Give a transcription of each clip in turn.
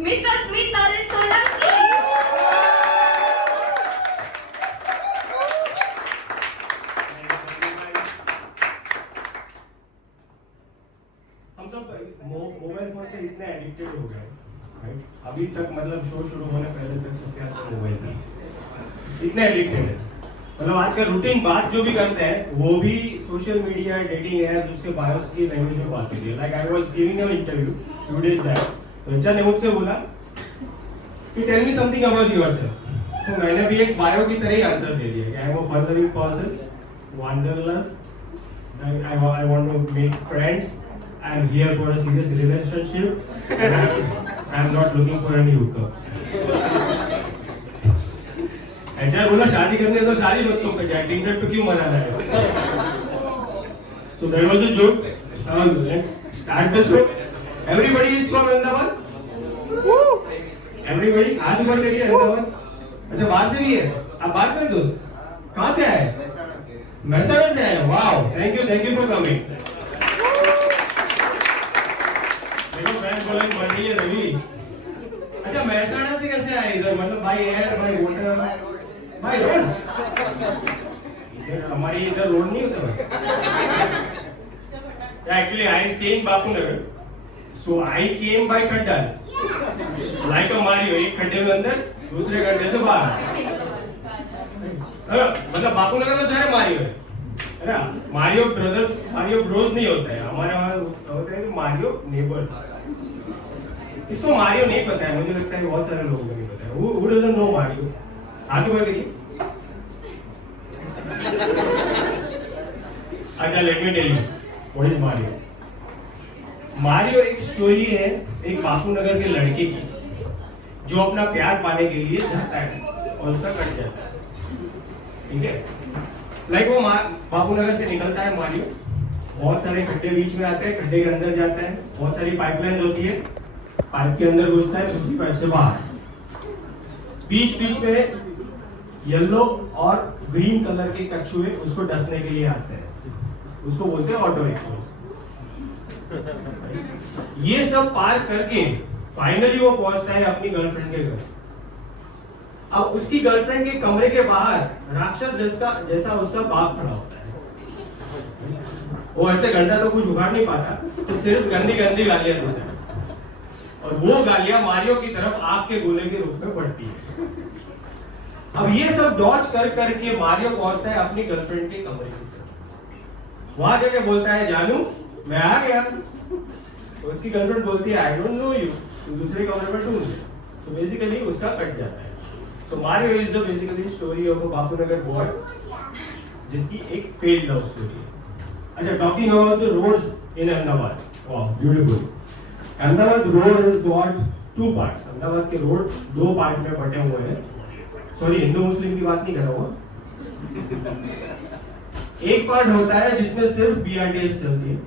Mister Smith और सोलंकी। हम सब मोबाइल फोन से इतने एडिक्टेड हो गए, राइट? अभी तक मतलब शो शुरू होने पहले तक सबके हाथ में मोबाइल था, इतने एडिक्टेड है। मतलब आज का रूटीन बात जो भी करते हैं वो भी सोशल मीडिया, डेटिंग ऐप, उसके बायोस की लैंग्वेज में बात करती है। Like I was giving an interview 2 days back, तो एचआर ने मुझसे बोला कि tell me something about yourself. तो मैंने भी एक बायो की तरह ही आंसर दे दिया कि I am a fun loving person, wanderlust, I want to make friends, I am here for a serious relationship, and I am not looking for any hookups। HR बोला शादी करने तो सारी दोस्तों पे जाए, टिंडर पे क्यों मना रहा है? So that was a joke. Let's start the show. Everybody is from Ahmedabad? Everybody हाथ ऊपर करिए। अहमदाबाद, अच्छा बाहर से भी है? आप बाहर से दोस्त? कहाँ से आए? महसाना से आए। Wow, thank you for coming. देखो फ्रेंड्स बोला कि बढ़ रही है रवि। अच्छा महसाना से कैसे आए इधर? मतलब by air, by water, by road? हमारी इधर रोड नहीं होता भाई। Actually I stay in Bapunagar, so I came by खड्डास, लाइक अ मारियो, एक खड्डे में अंदर, दूसरे खड्डे से बाहर। मतलब बापूनगर में सारे मारियो है ना? मारियो ब्रदर्स, मारियो ब्रोस नहीं होता है हमारे वहां, होता है मारियो नेबर्स। इसको मारियो नहीं पता है, मुझे लगता है बहुत सारे लोगों को नहीं पता है। Who doesn't know Mario? हाथ ऊपर करिए। अच्छा let me tell you what is Mario. Mario एक स्टोरी है एक बापूनगर के लड़के की जो अपना प्यार पाने के लिए जाता है और उसका कट जाता है, ठीक है? लाइक वो बापूनगर से निकलता है मारियो, बहुत सारे खड्डे बीच में आते हैं, खड्डे के अंदर जाता है, बहुत सारी पाइपलाइन होती है, पाइप के अंदर घुसता है, दूसरी पाइप से बाहर। बीच में येलो और ग्रीन कलर के कछुए उसको डसने के लिए आते हैं, उसको बोलते हैं ऑटो रिक्शा। ये सब पार करके फाइनली वो पहुंचता है अपनी गर्लफ्रेंड के घर। अब उसकी गर्लफ्रेंड के कमरे के बाहर राक्षस जैसा उसका बाप खड़ा होता है। वो ऐसे घंटा तो कुछ उखाड़ नहीं पाता, तो सिर्फ गंदी गालियां देता है, और वो गालियां मारियो की तरफ आग के गोले के रूप में पड़ती है। अब ये सब डॉज कर करके मारियो पहुंचता है अपनी गर्लफ्रेंड के कमरे की तरफ। वहां जाके बोलता है जानू मैं आ गया। तो उसकी गर्लफ्रेंड बोलती है आई डोंट नो यू, तू दूसरे कमरे में ढूंढ ले। तो बेसिकली उसका कट जाता है। तो Mario is the basically story of a Bapunagar boy जिसकी एक फेल्ड लव स्टोरी है। अच्छा talking about the roads in Ahmedabad, wow beautiful. Ahmedabad road is got 2 parts. Ahmedabad के रोड 2 पार्ट में बटे हुए हैं। सॉरी हिंदू मुस्लिम की बात नहीं कर रहा हूँ। एक पार्ट होता है जिसमें सिर्फ बीआरटीएस चलती है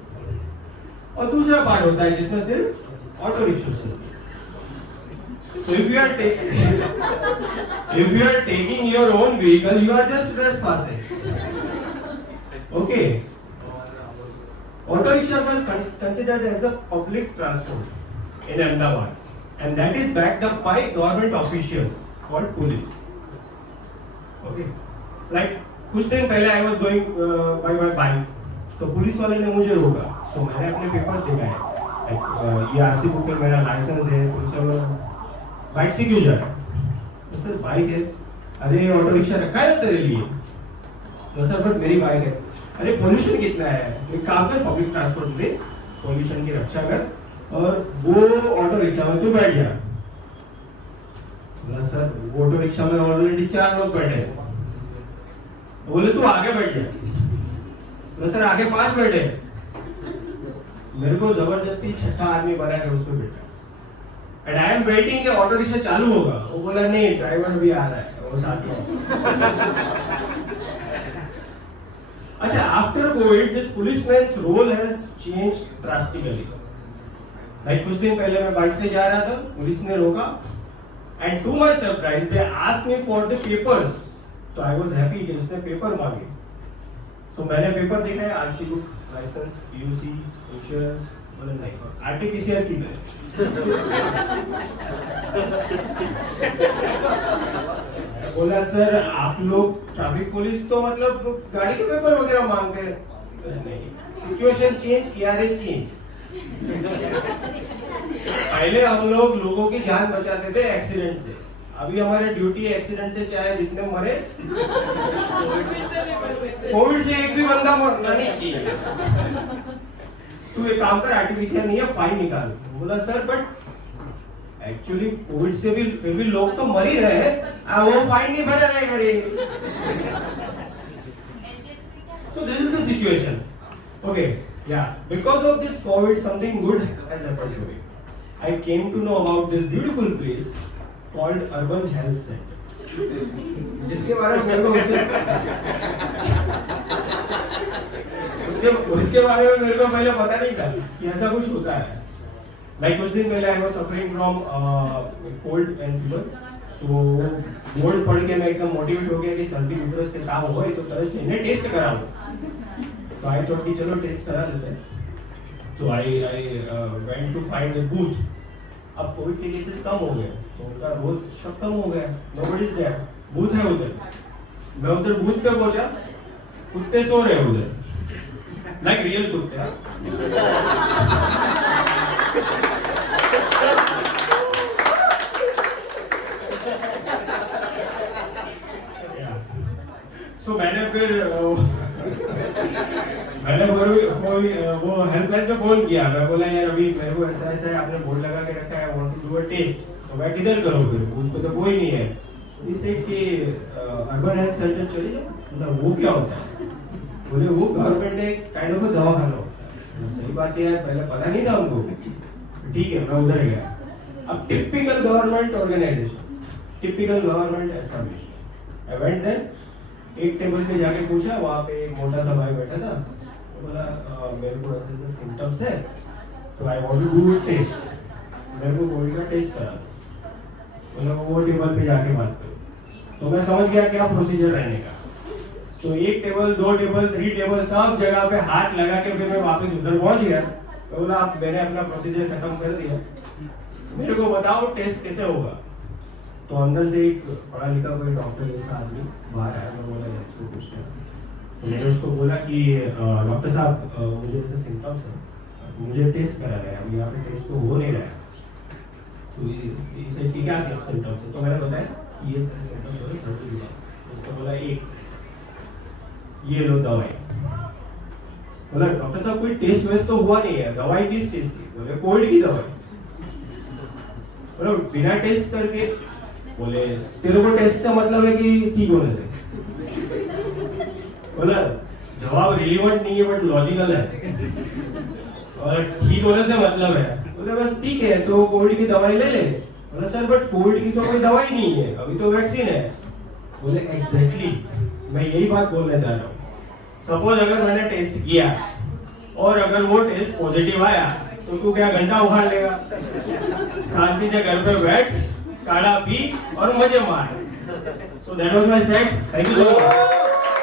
और दूसरा पार्ट होता है जिसमें सिर्फ ऑटो रिक्शा चलती है। So if you are taking your own vehicle, you are just trespassing. Okay. Auto rickshaws are considered as a public transport in Ahmedabad, and that is backed up by government officials called police. Okay. Like कुछ दिन पहले I was going by my bike, तो police वाले ने मुझे रोका। तो मैंने अपने पेपर्स दिखाए, ये आरसी बुक है, मेरा लाइसेंस है। पुलिस वाला बाइक से क्यों जा रहा है? सर बाइक है। अरे ऑटो रिक्शा रखा है तेरे लिए? तो सर बट मेरी बाइक है। अरे पोल्यूशन कितना है, एक काम कर पब्लिक ट्रांसपोर्ट ले, पोल्यूशन की रक्षा कर, और वो ऑटो रिक्शा में तू बैठ जा। बोला सर वो ऑटो रिक्शा में ऑलरेडी 4 लोग बैठे हैं। बोले तू आगे बैठ जा। बोला सर आगे 5 बैठे। मेरे को जबरदस्ती छठा आदमी बना के उसमें बैठा। And I am waiting कि ऑटो रिक्शा चालू होगा। वो बोला नहीं ड्राइवर भी आ रहा है, वो साथ में। अच्छा after Covid this policeman's role has changed drastically. Like कुछ दिन पहले मैं बाइक से जा रहा था, पुलिस ने रोका, and to my surprise they asked me for the papers. तो आई वाज हैप्पी कि उसने पेपर मांगे। तो मैंने पेपर देखा है, RC book, licence, PUC, insurance, बोले नहीं, आरटीपीसीआर की नहीं। बोला सर आप लोग ट्रैफिक पुलिस तो मतलब गाड़ी के पेपर वगैरह मांगते हैं। सिचुएशन चेंज किया रे चेंज। पहले हम लोग लोगों की जान बचाते थे एक्सीडेंट से, अभी हमारी ड्यूटी एक्सीडेंट से चाहे जितने मरे, कोविड से एक भी बंदा मरना नहीं चाहिए। तू एक काम कर, आर्टिफिशियल नहीं है, फाइन निकाल। बोला सर बट एक्चुअली कोविड से भी फिर भी लोग तो मर ही रहे हैं, वो फाइन नहीं भर रहे करें। So this is the situation. Okay, yeah. Because of this COVID, something good has happened to me. I came to know about this beautiful place called Urban Health Center. जिसके बारे में मेरे को उसके बारे में मेरे को पहले पता नहीं था कि ऐसा कुछ होता है। Like कुछ दिन पहले I was suffering from cold and fever. So board पढ़ के मैं एकदम मोटिवेट हो गया कि सर्दी उधरस के काम हुआ है तो तरह चाहिए टेस्ट कराओ। तो आई थॉट कि चलो टेस्ट करा लेते हैं। तो I went to find the booth. अब कोविड के केसेस कम हो गए तो उनका रोज सब कम हो गया, नोबडी इज देयर, बूथ है उधर। मैं उधर बूथ पे पहुंचा, कुत्ते सो रहे उधर, लाइक रियल कुत्ते। So मैंने फिर वो हेल्पलाइन पे फोन किया। मैं बोला यार अभी मेरे को ऐसा ऐसा है, आपने बोर्ड लगा के रखा है, want to do a test, तो मैं किधर करूँ फिर, बूथ पे तो कोई नहीं है। ये सेड कि अर्बन हेल्थ सेंटर चले जाओ। मतलब वो क्या होता है? बोले वो गवर्नमेंट ने काइंड ऑफ दवाखाना होता है। सही बात है यार, पहले पता नहीं था उनको। ठीक है, मैं उधर गया। अब typical government organisation, typical government establishment. I went there, एक टेबल पे जाके पूछा, वहाँ पे एक मोटा सा भाई बैठा था। तो बोला मेरे को ऐसे ऐसे सिम्टम्स है, तो I want to do test, मेरे को कोविड का टेस्ट करा। बोला वो टेबल पे जाके बात करो। तो मैं समझ गया क्या प्रोसीजर रहने का। तो एक टेबल, दो टेबल, 3 टेबल, सब जगह पे हाथ लगा के फिर मैं वापस उधर पहुंच गया। तो बोला आप, मैंने अपना प्रोसीजर खत्म कर दिया, मेरे को बताओ टेस्ट कैसे होगा। तो अंदर से एक पढ़ा लिखा कोई डॉक्टर जैसा आदमी बाहर आया। मैं बोला इसको पूछते हैं। तो मैंने उसको बोला कि डॉक्टर साहब मुझे ऐसे सिम्टम्स है, मुझे टेस्ट करा है, अभी यहाँ पे टेस्ट तो हो नहीं रहा है। तो इसे क्या सिम्टम्स है? तो मैंने बताया ये सारे सिम्टम्स हो रहे सर्दी जुकाम। उसको बोला एक ये लो दवाई। बोला डॉक्टर साहब कोई टेस्ट वेस्ट तो हुआ नहीं है, दवाई किस चीज की? बोले कोविड की दवाई। बोला बिना टेस्ट करके? बोले तेरे को टेस्ट से मतलब है कि ठीक होने से। बोला जवाब रिलेवेंट नहीं है बट लॉजिकल है, और ठीक होने से मतलब है। बोले बस ठीक है, तो कोविड की दवाई ले ले। बोला सर बट कोविड की तो कोई दवाई नहीं है, अभी तो वैक्सीन है। बोले एग्जैक्टली, मैं यही बात बोलना चाह रहा हूँ। सपोज अगर मैंने टेस्ट किया और अगर वो टेस्ट पॉजिटिव आया तो तू क्या घंटा उखाड़ लेगा? शांति से घर पे बैठ, काढ़ा पी और मजे मार। So that was my set. Thank you so much.